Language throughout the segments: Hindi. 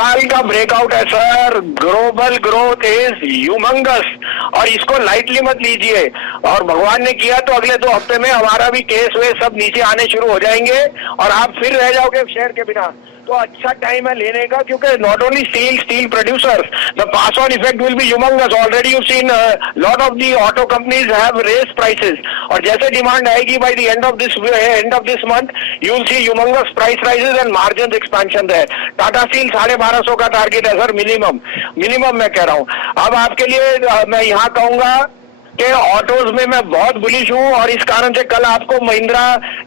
साल का ब्रेकआउट है sir. Global growth is humongous और इसको लाइटली मत लीजिए। और भगवान ने किया तो अगले 2 हफ्ते में हमारा भी केस वे सब नीचे आने शुरू हो जाएंगे और आप फिर रह जाओगे शेयर के बिना। तो अच्छा टाइम है लेने का, क्योंकि not only steel producers, the pass on effect will be humongous. Already you seen lot of the auto companies have raise prices और जैसे डिमांड आएगी by the end of this month you will see humongous price rises and margin expansion there. Tata steel 1250 का टारगेट है सर, मिनिमम मैं कह रहा हूं। अब आपके लिए मैं यहाँ कहूंगा कि ऑटोज में मैं बहुत बुलिश हूं और इस कारण से कल आपको महिंद्रा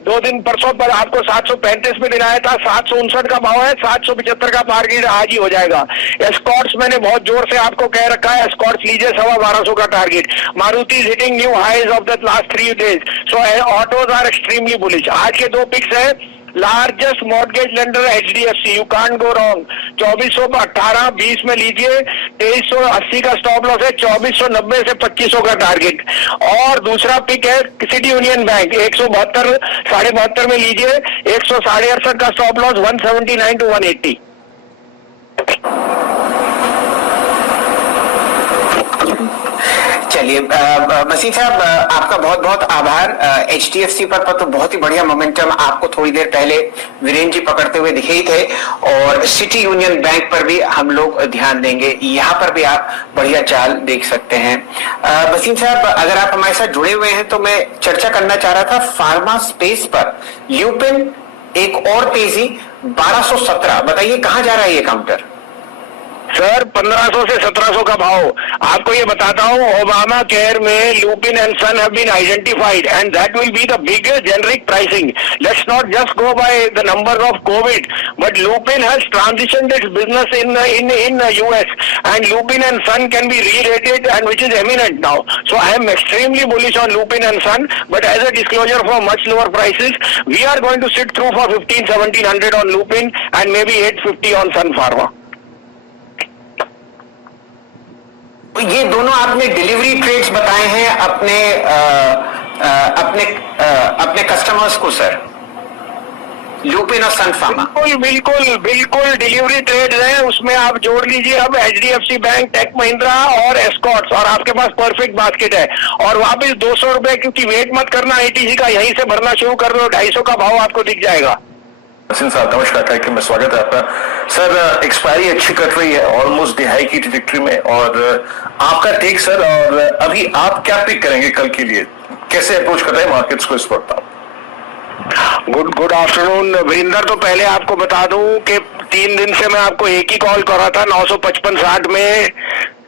2 दिन परसों पर आपको 735 में दिलाया था, 759 का भाव है, 775 का टारगेट आज ही हो जाएगा। एस्कॉर्ट्स मैंने बहुत जोर से आपको कह रखा है, एस्कॉर्ट्स लीजिए 1250 का target. Maruti is hitting new highs of the last 3 days, so autos are extremely bullish. आज के 2 पिक्स है, largest mortgage lender HDFC, you can't go wrong. 2418-20 में लीजिए, 2380 का स्टॉप लॉस है, 2490 से 2500 का टारगेट। और दूसरा पिक है सिटी यूनियन बैंक, 172 72 में लीजिए, 168 का स्टॉप लॉस, 179 to 180। चलिए वसीम साहब, आपका बहुत बहुत आभार। एचडीएफसी पर तो बहुत ही बढ़िया मोमेंटम आपको थोड़ी देर पहले वीरेंद्र जी पकड़ते हुए दिखे ही थे और सिटी यूनियन बैंक पर भी हम लोग ध्यान देंगे, यहाँ पर भी आप बढ़िया चाल देख सकते हैं। वसीम साहब, अगर आप हमारे साथ जुड़े हुए हैं तो मैं चर्चा करना चाह रहा था फार्मा स्पेस पर। ल्यूपिन एक और तेजी 1217, बताइए कहाँ जा रहा है ये काउंटर? सर 1500 से 1700 का भाव। आपको ये बताता हूँ, ओबामा केयर में Lupin and Sun have been identified and that will be the biggest generic pricing. Let's not just go by the number of Covid, but Lupin has transitioned its business in US and Lupin and Son can be re-rated and which is eminent now. So I am extremely bullish on Lupin and Son, but as a disclosure for much lower prices, we are going to sit through for 1500-1700 on Lupin and maybe 850 on Sun Pharma. ये दोनों आपने डिलीवरी ट्रेड्स बताए हैं अपने कस्टमर्स को सर, लुपिन और सन फार्मा। बिल्कुल डिलीवरी ट्रेड्स हैं, उसमें आप जोड़ लीजिए अब एचडीएफसी बैंक, टेक महिंद्रा और एस्कॉर्ट्स और आपके पास परफेक्ट बास्केट है। और वापिस 200 रुपए, क्योंकि वेट मत करना आईटीसी का, यहीं से भरना शुरू कर दो, 250 का भाव आपको दिख जाएगा। वसीम साहब नमस्कार, कार्यक्रम में स्वागत है आपका। सर एक्सपायरी अच्छी कट रही है, ऑलमोस्ट दिहाई की ट्रैजेक्टरी में, और आपका टेक सर, और अभी आप क्या पिक करेंगे कल के लिए, कैसे अप्रोच कर रहे हैं मार्केट्स को इस वक्त आप? Good afternoon Virendra. तो पहले आपको बता दूं कि 3 दिन से मैं आपको एक ही कॉल कर रहा था 955-60 में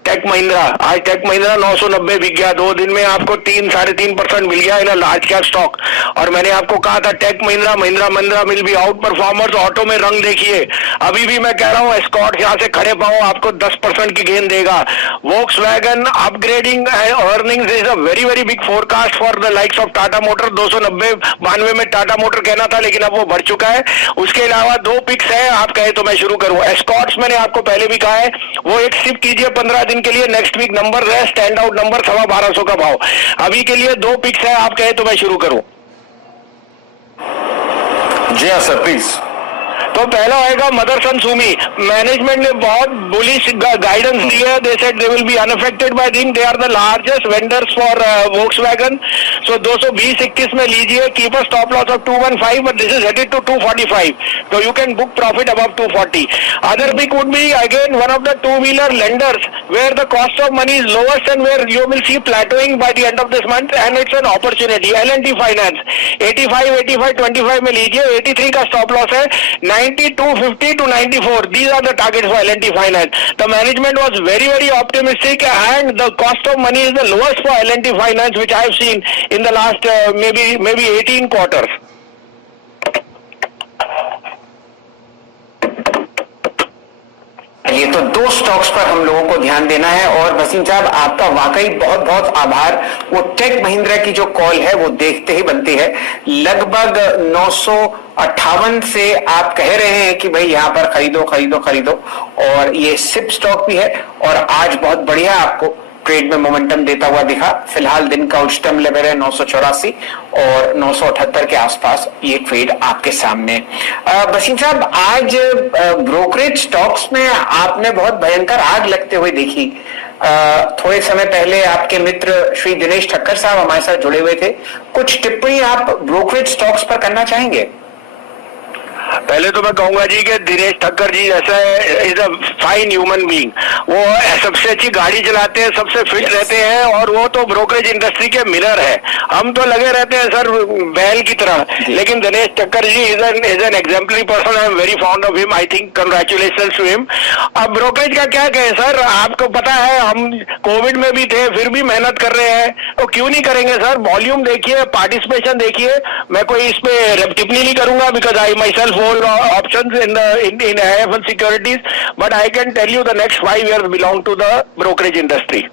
टेक महिंद्रा। आज टेक महिंद्रा 990 बिक गया, 2 दिन में आपको 3-3.5% मिल गया इन लार्ज कैप स्टॉक। और मैंने आपको कहा था Tech Mahindra will be outperformers. Auto में रंग देखिए, अभी भी मैं कह रहा हूँ एस्कॉर्ट यहाँ से खड़े पाओ आपको 10% की गेन देगा। Volkswagen upgrading earnings is a very big forecast for the likes of Tata motor. 290-92 में टाटा मोटर कहना था, लेकिन अब वो बढ़ चुका है। उसके अलावा 2 पिक्स है, आप कहे तो मैं शुरू करूँ। एस्कॉर्ट्स मैंने आपको पहले भी कहा है, वो एक शिफ्ट कीजिए 15 दिन के लिए, नेक्स्ट वीक नंबर है स्टैंड आउट नंबर 1250 का भाव। अभी के लिए 2 पिक्स है, आप कहे तो मैं शुरू करूं। जी हाँ सर प्लीज। तो पहला होएगा मदरसन सुमी। मैनेजमेंट ने बहुत बुलिश गाइडेंस दी है, they said they will be unaffected by thing, they are the largest vendors for Volkswagen. So 220-21 में लीजिए, keep a stop loss of 215, but this is headed to 245, so you can book profit above 240. Other pick would be again one of the two-wheeler lenders where the cost of money is lowest and where you will see plateauing by the end of this month, and it's an opportunity. L&T Finance 85-25 में लीजिए, 83 का स्टॉप लॉस है, 9250 to 94. These are the targets for L&T Finance. The management was very optimistic, and the cost of money is the lowest for L&T Finance, which I have seen in the last maybe 18 quarters. ये तो 2 स्टॉक्स पर हम लोगों को ध्यान देना है। और वसीम साहब आपका वाकई बहुत आभार। वो टेक महिंद्रा की जो कॉल है वो देखते ही बनती है। लगभग 958 से आप कह रहे हैं कि भाई यहाँ पर खरीदो, और ये सिप स्टॉक भी है और आज बहुत बढ़िया आपको ट्रेड में मोमेंटम देता हुआ दिखा। फिलहाल दिन का उच्चतम लेवल है 984 और 978 के आसपास ये ट्रेड आपके सामने। बसीम साहब, आज ब्रोकरेज स्टॉक्स में आपने बहुत भयंकर आग लगते हुए देखी। थोड़े समय पहले आपके मित्र श्री दिनेश ठक्कर साहब हमारे साथ जुड़े हुए थे। कुछ टिप्पणी आप ब्रोकरेज स्टॉक्स पर करना चाहेंगे? पहले तो मैं कहूंगा जी कि दिनेश ठक्कर जी जैसा is a fine human being. वो सबसे अच्छी गाड़ी चलाते हैं, सबसे फिट रहते हैं और वो तो ब्रोकरेज इंडस्ट्री के मिरर है। हम तो लगे रहते हैं सर बैल की तरह, लेकिन Dinesh Thakkar ji is an exemplary person. I am very fond of him. I think congratulations to him. अब ब्रोकरेज का क्या कहें सर, आपको पता है हम कोविड में भी थे फिर भी मेहनत कर रहे हैं, तो क्यों नहीं करेंगे सर? वॉल्यूम देखिए, पार्टिसिपेशन देखिए। मैं कोई इस पे टिप्पणी नहीं करूंगा because I my self hold options in IIFL Securities, but I can tell you the next 5 years belong to the brokerage industry.